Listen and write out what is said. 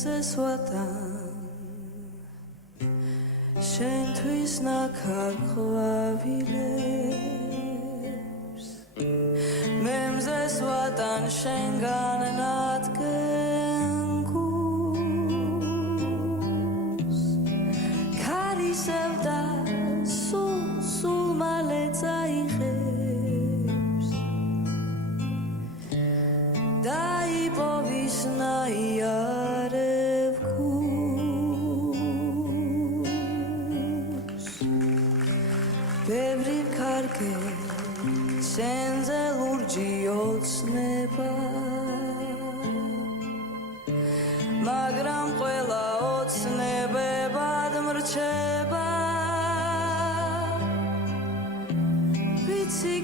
სვატან შენთვის ნაქარ ყვავილებს მემზე სვატან შენგან ნადგენ გულს ქარისევ და სულ მალე წაიღებს დაიპოვის ნაიარევ გულს ბევრი ვქარგე შენზე ლურჯი ოცნება მაგრამ ყველა ოცნებებად მრჩება ვიცი